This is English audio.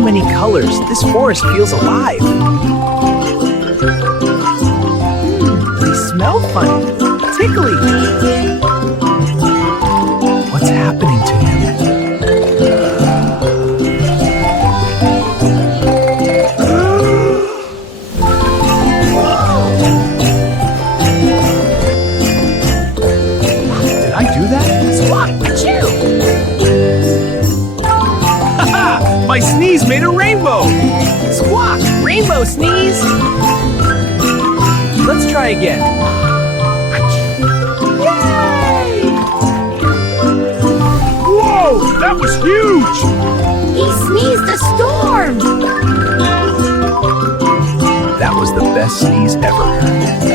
many colors. This forest feels alive. They smell funny. Tickly. What's happening to him? Did I do that? Squawk, achoo! Haha! My sneeze made a rainbow! Squawk, rainbow sneeze! Let's try again. Yay! Whoa! That was huge! He sneezed a storm! That was the best sneeze ever.